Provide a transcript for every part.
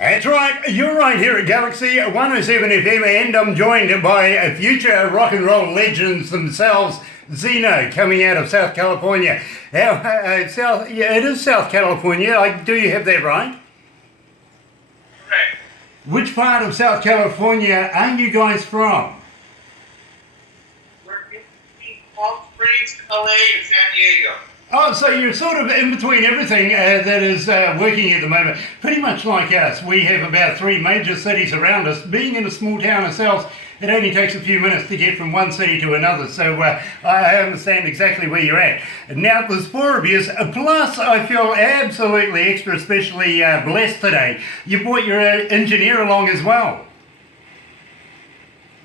That's right, you're right here at Galaxy 107 FM, and I'm joined by future rock and roll legends themselves, XNO, coming out of South California. Now, it is South California, do you have that right? Correct. Which part of South California are you guys from? We're in Palm Springs, LA, and San Diego. Oh, so you're sort of in between everything that is working at the moment. Pretty much like us. We have about 3 major cities around us. Being in a small town ourselves, it only takes a few minutes to get from one city to another. So I understand exactly where you're at. Now, there's 4 of you. Plus, I feel absolutely extra especially blessed today. You brought your engineer along as well.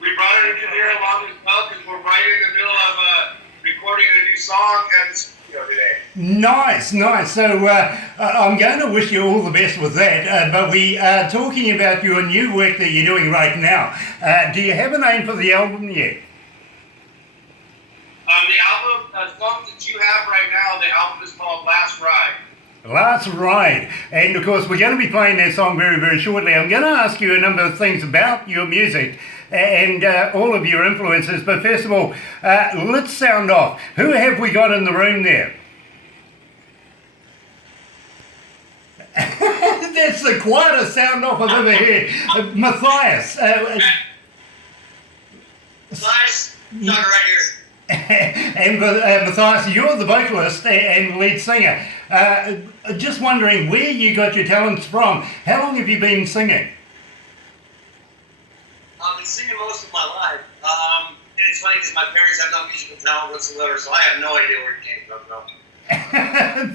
We brought an engineer along as well because we're right in the middle of recording a new song at the studio today. Nice. So I'm going to wish you all the best with that, but we are talking about your new work that you're doing right now. Do you have a name for the album yet? The album, songs that you have right now, the album is called Last Ride. Last Ride. And of course, we're going to be playing that song very, very shortly. I'm going to ask you a number of things about your music and all of your influences. But first of all, let's sound off. Who have we got in the room there? That's the quietest sound off I've ever heard. Matthias. Matthias, talking right here. And Matthias, you're the vocalist and lead singer. Just wondering where you got your talents from. How long have you been singing? I've been singing most of my life. And it's funny because my parents have no musical talent whatsoever, so I have no idea where it came from. No.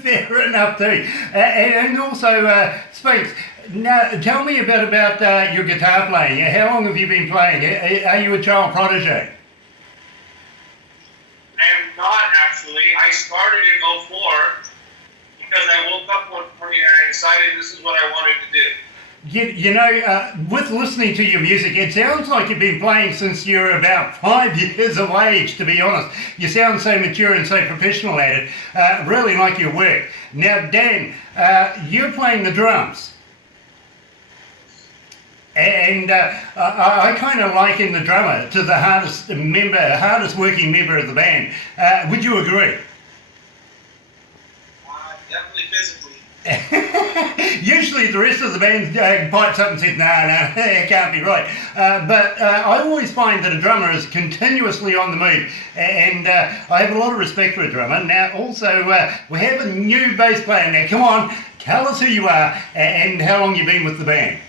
Fair enough too. And also, Spinks, now tell me a bit about your guitar playing. How long have you been playing? Are you a child protege? I am not actually. I started in '04 because I woke up one morning and I decided this is what I wanted to do. You know, with listening to your music, it sounds like you've been playing since you're about 5 years of age, to be honest. You sound so mature and so professional at it. Really like your work. Now, Dan, you're playing the drums. And I kind of liken the drummer to the hardest working member of the band. Would you agree? Definitely physically. Usually the rest of the band pipes up and says, no, it can't be right. But I always find that a drummer is continuously on the move, and I have a lot of respect for a drummer. Now, also, we have a new bass player. Now, come on, tell us who you are and how long you've been with the band.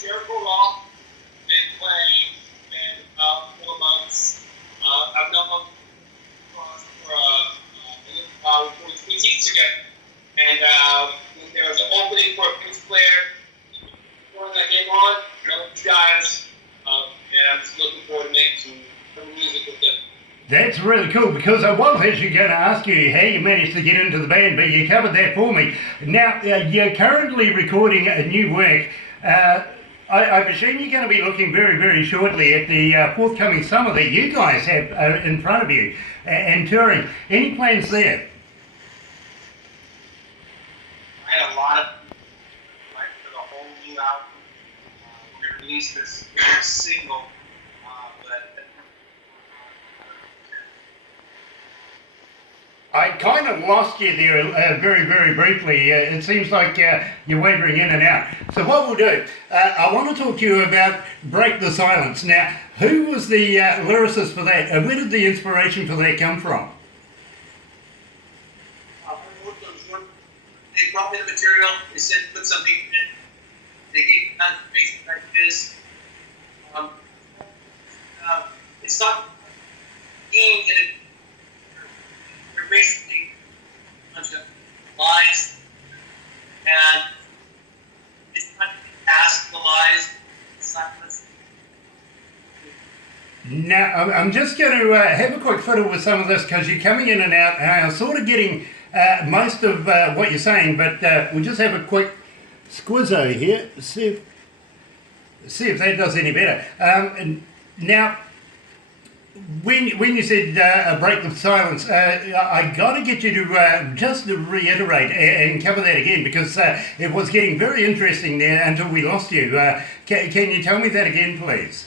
Been playing in about 4 months. I've known him for we teach together. And there was an opening for a bass player before that came on. These guys, and I'm just looking forward to making some music with them. That's really cool, because I was actually going to ask you how you managed to get into the band, but you covered that for me. Now, you're currently recording a new work. I presume you're going to be looking very, very shortly at the forthcoming summer that you guys have in front of you and touring. Any plans there? I had a lot of for the whole new album. We're going to release this single, but I kind of lost you there very, very briefly. It seems like you're wavering in and out. So what we'll do, I want to talk to you about Break the Silence. Now, who was the lyricist for that? Where did the inspiration for that come from? They brought me the material, they said put something in it. They gave me kind of basic like this. It's not being in it. You're basically a bunch of lies, and it's not ask the lies, silence. Now, I'm just going to have a quick fiddle with some of this, because you're coming in and out, and I'm sort of getting most of what you're saying, but we'll just have a quick squizzo here, see if that does any better. Now, When you said break the silence, I got to get you to just to reiterate and cover that again, because it was getting very interesting there until we lost you. Can you tell me that again, please?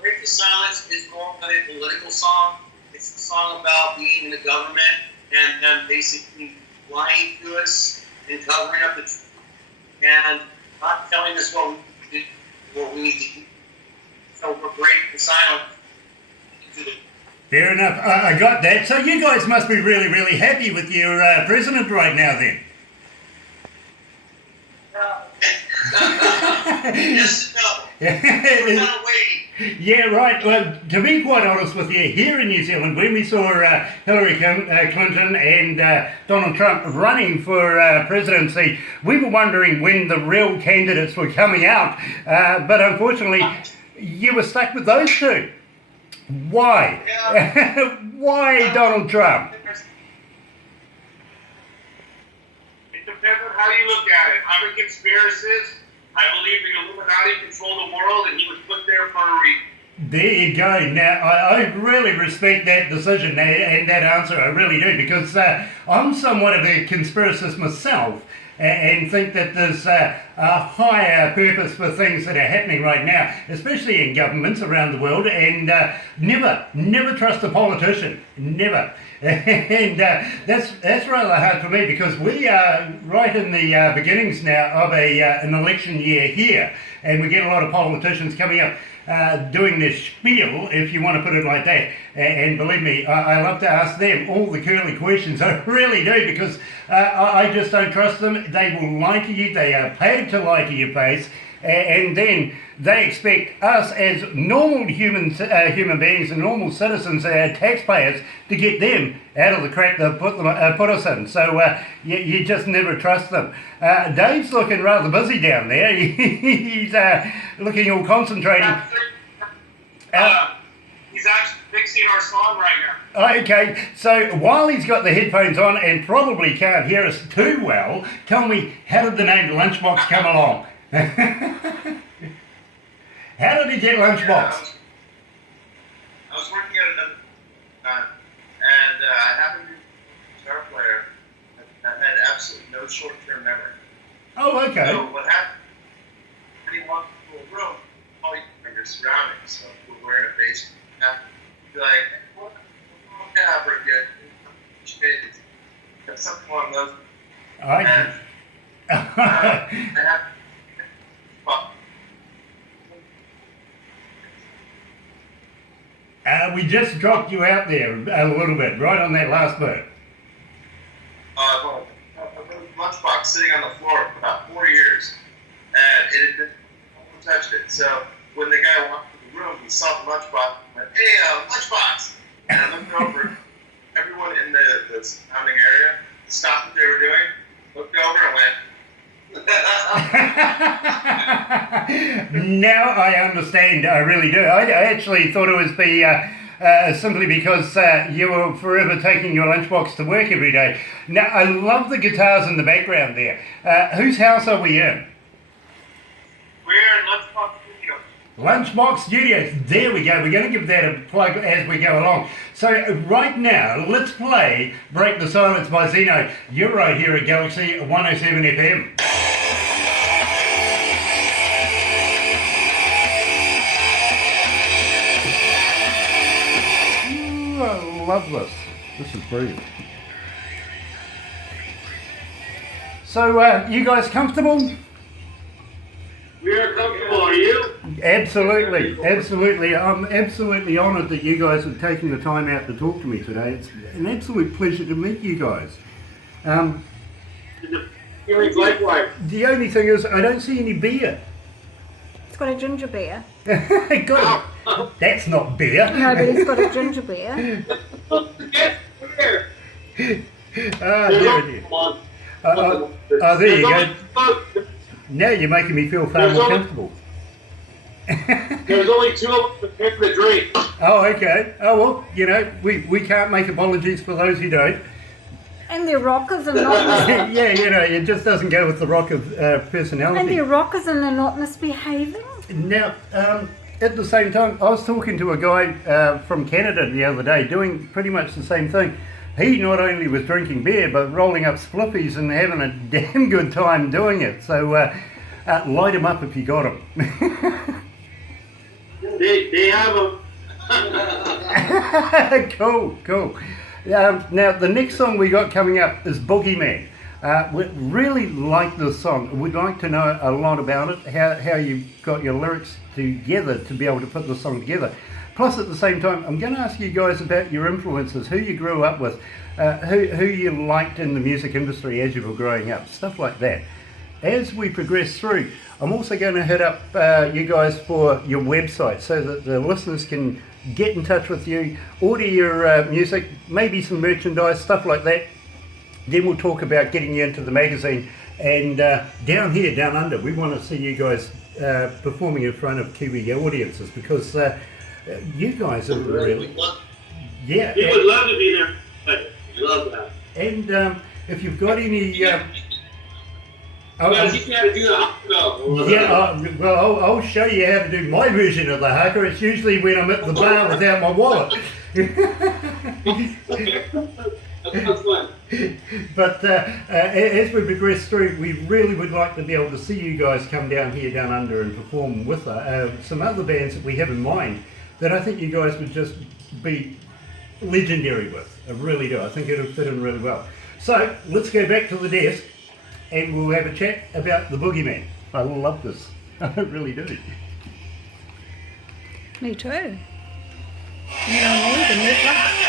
Break the Silence is more of a political song. It's a song about being in the government and them basically lying to us and covering up the truth and not telling us what we need to do. So we're breaking the silence. Fair enough. I got that. So you guys must be really, really happy with your president right now, then. Yes and no. We're kind of waiting. Yeah, right. Well, to be quite honest with you, here in New Zealand, when we saw Hillary Clinton and Donald Trump running for presidency, we were wondering when the real candidates were coming out. But unfortunately, you were stuck with those two. Why? Yeah. Why Donald Trump? It depends on how you look at it. I'm a conspiracist. I believe the Illuminati control the world, and he was put there for a reason. There you go. Now, I really respect that decision and that answer. I really do, because I'm somewhat of a conspiracist myself, and think that there's a higher purpose for things that are happening right now, especially in governments around the world, and never trust a politician, never. And that's rather hard for me, because we are right in the beginnings now of an election year here, and we get a lot of politicians coming up doing this spiel, if you want to put it like that. And believe me, I love to ask them all the curly questions. I really do, because I just don't trust them. They will lie to you. They are paid to lie to your face. And then they expect us as normal human beings and normal citizens, taxpayers, to get them out of the crap they put us in. So you just never trust them. Dave's looking rather busy down there. He's looking all concentrating. He's actually fixing our song right now. Okay, so while he's got the headphones on and probably can't hear us too well, tell me, how did the name Lunchbox come along? How did he get Lunchbox? I was working at another and I happened to be a guitar player that had absolutely no short-term memory. Oh, okay. So what happened? When you walk into a room, all you know your surroundings. So if we're wearing a bass, you'd be like, what? Yeah, we're good. Something along those. I have. we just dropped you out there a little bit, right on that last bit. Lunchbox sitting on the floor for about 4 years, and it had been, no one touched it. So when the guy walked in the room, he saw the lunchbox and went, "Hey, lunchbox!" And I looked over, everyone in the surrounding area stopped what they were doing, looked over and went, now I understand, I really do. I actually thought it was simply because you were forever taking your lunchbox to work every day. Now, I love the guitars in the background there. Whose house are we in? We're in Lunchbox Studios. Lunchbox Studios, there we go. We're going to give that a plug as we go along. So right now, let's play Break the Silence by Xeno. You're right here at Galaxy 107 FM. Ooh, I love this. This is brilliant. So, you guys comfortable? We are comfortable, are you? Absolutely, absolutely. I'm absolutely honoured that you guys are taking the time out to talk to me today. It's an absolute pleasure to meet you guys. Feelings likewise. The only thing is, I don't see any beer. It's got a ginger beer. Got it. That's not beer. No, but it's got a ginger beer. There you go. Now you're making me feel far more comfortable. There's only 2 of them to pick the drink. Oh, okay. Oh, well, you know, we can't make apologies for those who don't. And they're rockers and not Yeah, you know, it just doesn't go with the rock of personality. and they're rockers and they're not misbehaving. Now, at the same time, I was talking to a guy from Canada the other day doing pretty much the same thing. He not only was drinking beer, but rolling up spliffies and having a damn good time doing it. So light him up if you got him. They have them. Cool. Now, the next song we got coming up is Boogeyman. We really like this song. We'd like to know a lot about it, how you got your lyrics together to be able to put the song together. Plus, at the same time, I'm going to ask you guys about your influences, who you grew up with, who you liked in the music industry as you were growing up, stuff like that. As we progress through, I'm also going to hit up you guys for your website so that the listeners can get in touch with you, order your music, maybe some merchandise, stuff like that. Then we'll talk about getting you into the magazine. And down here, down under, we want to see you guys performing in front of Kiwi audiences because you guys are really... Yeah. We would love to be there. Love that. And if you've got any... You guys got to do the haka. Yeah, well, I'll show you how to do my version of the haka. It's usually when I'm at the bar without my wallet. That sounds fun. But as we progress through, we really would like to be able to see you guys come down here, down under, and perform with some other bands that we have in mind that I think you guys would just be legendary with. I really do. I think it'll fit in really well. So let's go back to the desk and we'll have a chat about the Boogeyman. I love this. I really do. Me too. You don't need the midler.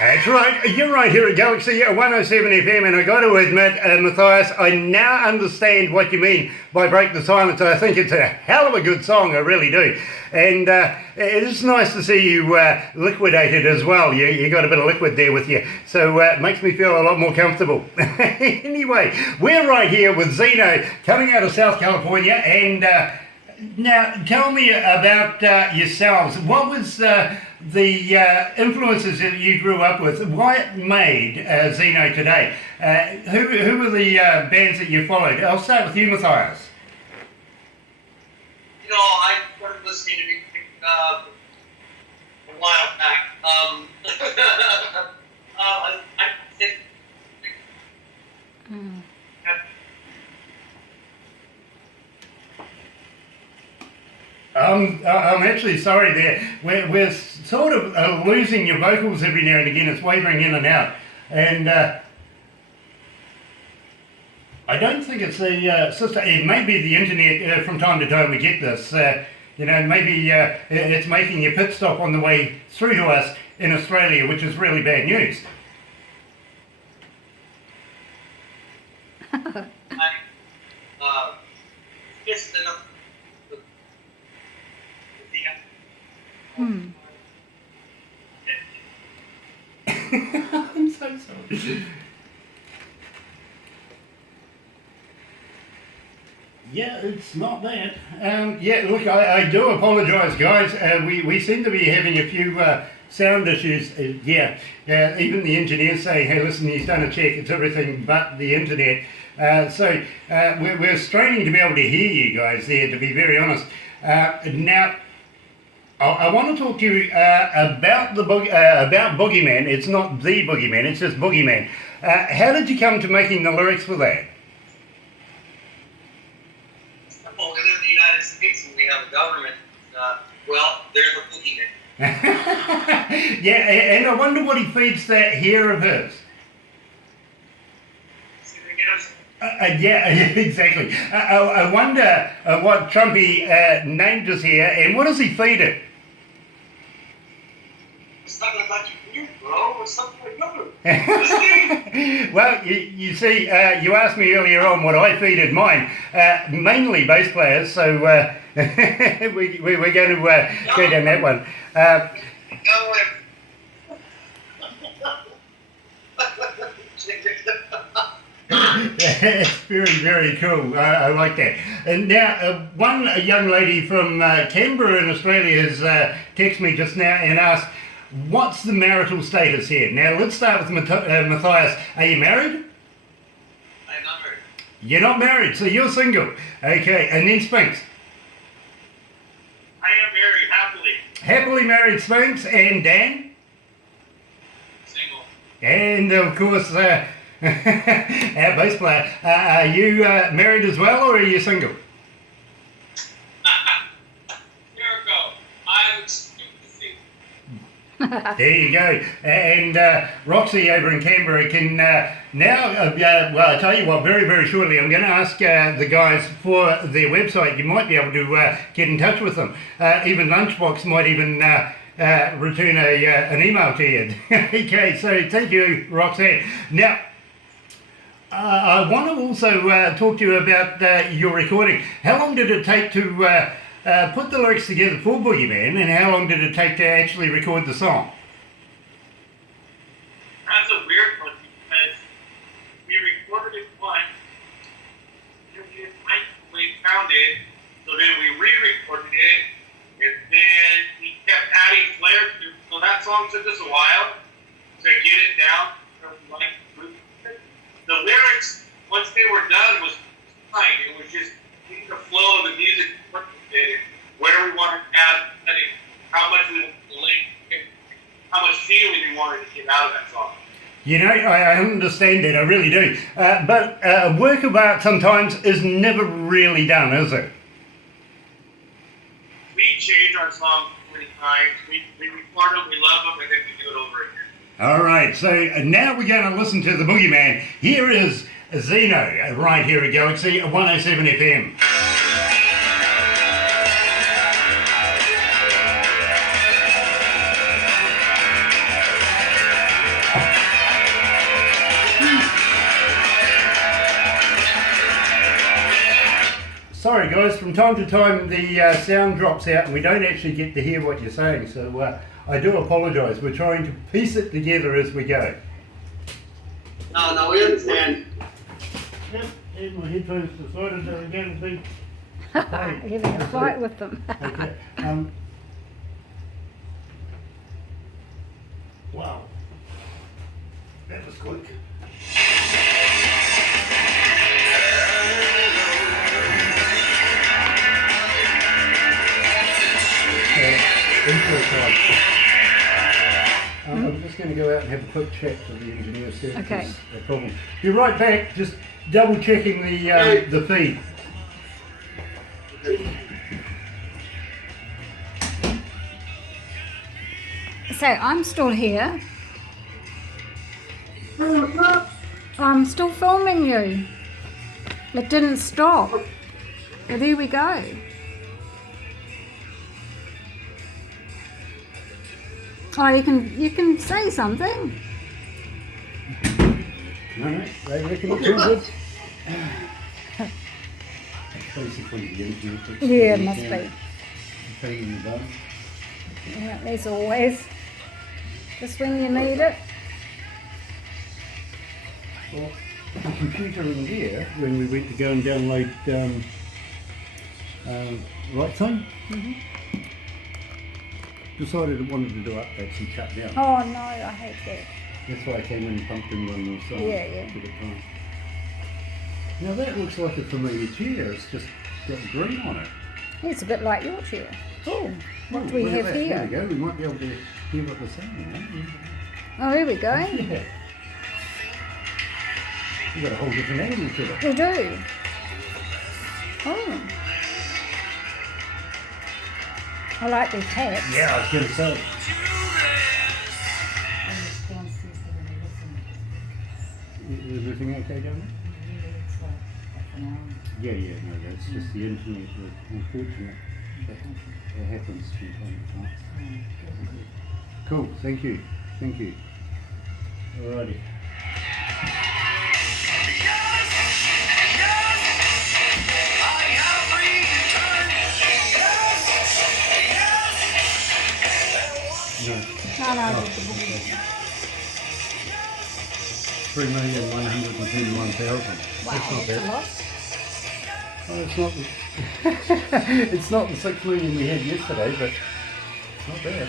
That's right, you're right here at Galaxy 107 FM, and I got to admit, Matthias, I now understand what you mean by Break the Silence. I think it's a hell of a good song, I really do. And it is nice to see you liquidated as well. You got a bit of liquid there with you, so it makes me feel a lot more comfortable. Anyway, we're right here with XNO, coming out of South California, and now tell me about yourselves. What was the influences that you grew up with? What made XNO today? Who were the bands that you followed? I'll start with you, Matthias. You know, I started listening to music a while back. I'm actually sorry there. We're sort of losing your vocals every now and again. It's wavering in and out. And I don't think it's the system. It may be the internet from time to time we get this. Maybe it's making a pit stop on the way through to us in Australia, which is really bad news. I'm so sorry. Yeah, it's not that. Look, I do apologise, guys. We seem to be having a few sound issues. Even the engineers say, hey, listen, he's done a check. It's everything but the internet. So we're straining to be able to hear you guys there, to be very honest. Now, I want to talk to you about Boogeyman. It's not the Boogeyman, it's just Boogeyman. How did you come to making the lyrics for that? Well, we live in the United States and we have a government. There's a Boogeyman. Yeah, and I wonder what he feeds that hair of his. Yeah, exactly. I wonder what Trumpy named us here, and what does he feed it? It's not about you, bro. It's something like you. Well, you see, you asked me earlier on what I feeded mine, mainly bass players, so we're going to go down that one. That's very, very cool. I like that. And now, one young lady from Canberra in Australia has texted me just now and asked, what's the marital status here? Now, let's start with Matthias. Are you married? I'm not married. You're not married, so you're single. Okay, and then Spinks. I am married happily. Happily married, Spinks. And Dan? Single. And, of course, our bass player. Are you married as well, or are you single? Miracle. I'm extremely single. There you go. And Roxy over in Canberra can now, well, I tell you what, very, very shortly, I'm going to ask the guys for their website. You might be able to get in touch with them. Even Lunchbox might even return an email to you. Okay, so thank you, Roxanne. Now, I want to also talk to you about your recording. How long did it take to put the lyrics together for Boogeyman, and how long did it take to actually record the song? That's a weird one because we recorded it once, and we found it, so then we re-recorded it, and then we kept adding flair to it. So that song took us a while to get it down. The lyrics, once they were done, was fine. It was just the flow of the music, where we wanted to add, how much we wanted to link, how much feeling we wanted to get out of that song. You know, I understand that, I really do. But a work of art sometimes is never really done, is it? We change our songs many times. We record them, we love them, and then we do it over again. All right, so now we're going to listen to the Boogeyman. Here is Zeno, right here at Galaxy 107 FM. Sorry guys, from time to time the sound drops out and we don't actually get to hear what you're saying, so I do apologise. We're trying to piece it together as we go. No, we understand. Yep, and my headphones decided they were going to be... Having a fight with them. Okay. Wow. That was quick. I'm just going to go out and have a quick chat to the engineer, see if Okay. there's a problem. Be right back, just double checking the feed. So I'm still here. I'm still filming you. It didn't stop. But there we go. Oh, you can say something. No, they reckon it's all good. Basically the engineer. Yeah, it must be. Feed in the bum. Yeah, as always. Just when you need it. Well, the computer in here, when we went to go and download Right Thing, decided it wanted to do updates and shut down. Oh no, I hate that. That's why I came in and pumped in one more song. Yeah. Took it time. Now that looks like a familiar chair. It's just got green on it. It's a bit like your chair. Oh, what do we Look at have that. There we here? go. We might be able to hear what they're saying. Oh, here we go. Yeah. We've got a whole different angle to it. We do. Oh. I like these tabs. Yeah, I was going to say. Is everything okay down there? Yeah, no, that's just the internet. Unfortunate. That happens from time to time. Cool, thank you. Alrighty. No. No. 3,121,000. Wow, That's not that's a bad. lot. Oh, it's not. It's not the 6 million we had yesterday, but it's not bad.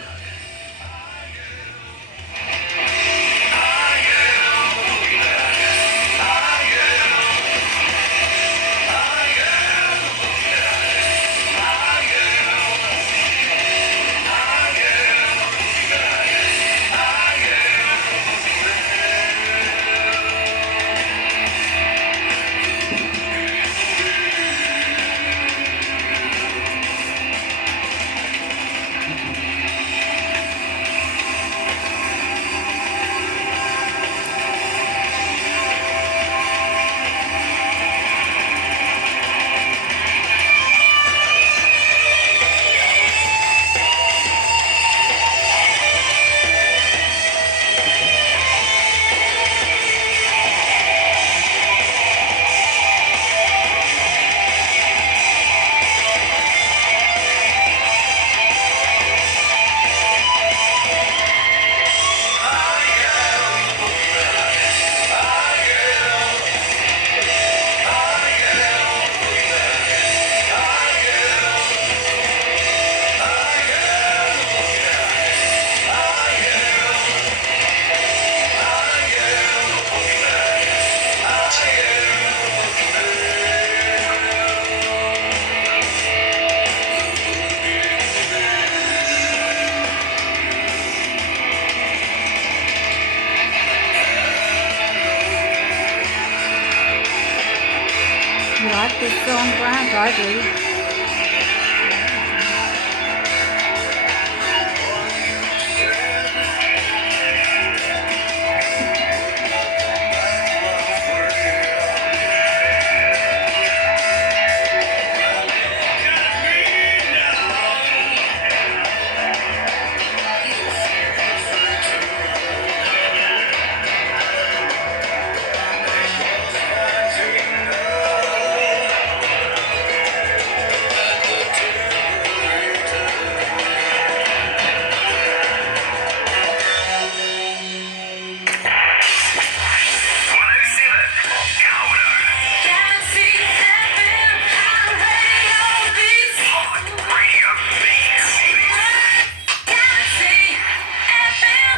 You like this song, Grant? I do.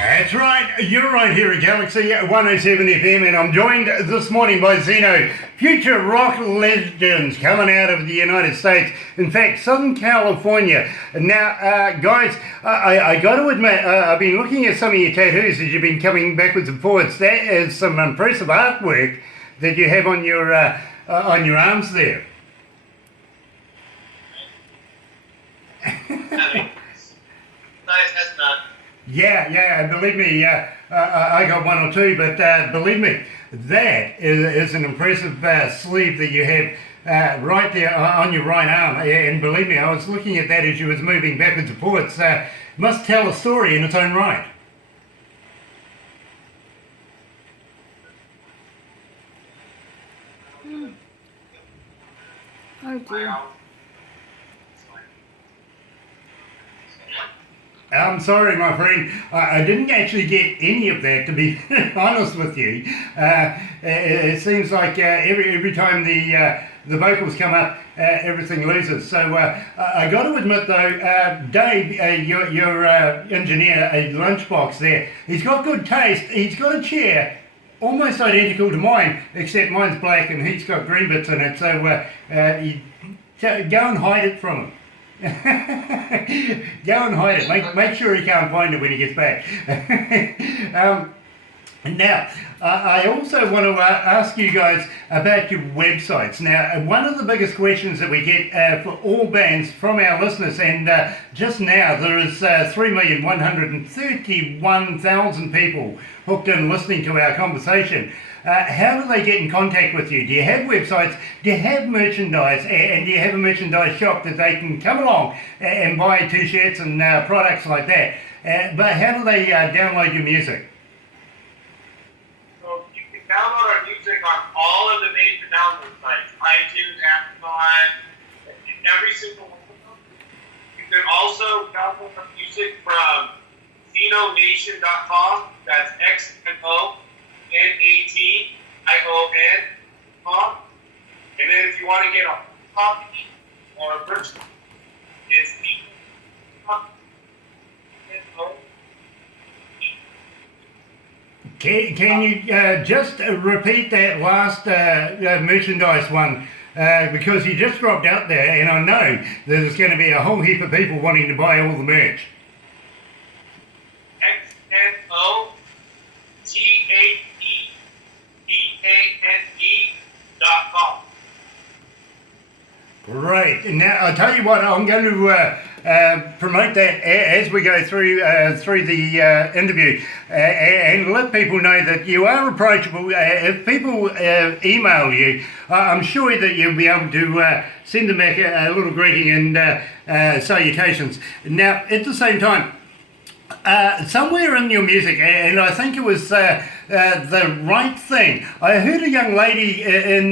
That's right, you're right here at Galaxy 107 FM, and I'm joined this morning by XNO, future rock legends coming out of the United States, in fact, Southern California. Now, guys, I got to admit, I've been looking at some of your tattoos as you've been coming backwards and forwards. That is some impressive artwork that you have on your arms there. Nice, that's not. Yeah, believe me, I got one or two, but believe me, that is an impressive sleeve that you have right there on your right arm. And believe me, I was looking at that as you was moving backwards and forwards. Must tell a story in its own right. Oh dear. I'm sorry, my friend. I didn't actually get any of that, to be honest with you. It seems like every time the vocals come up, everything loses. So I got to admit, though, Dave, your engineer, a lunchbox there, he's got good taste. He's got a chair almost identical to mine, except mine's black and he's got green bits in it. So go and hide it from him. Go and hide it. Make sure he can't find it when he gets back. Now, I also want to ask you guys about your websites. Now, one of the biggest questions that we get for all bands from our listeners, and just now there is 3,131,000 people hooked in listening to our conversation. how do they get in contact with you? Do you have websites? Do you have merchandise? And do you have a merchandise shop that they can come along and buy t-shirts and products like that? But how do they download your music? So you can download our music on all of the major download sites, iTunes, Amazon, every single one of them. You can also download our music from XNONation.com. That's XNONation.com. And then if you want to get a copy or a virtual, it's Can you just repeat that last merchandise one? Because you just dropped out there, and I know there's going to be a whole heap of people wanting to buy all the merch. XNOTAEBANE.com. Great. Now I'll tell you what, I'm going to promote that as we go through the interview, and let people know that you are approachable. If people email you, I'm sure that you'll be able to send them back a little greeting and salutations. Now, at the same time, somewhere in your music, and I think it was the right thing, I heard a young lady in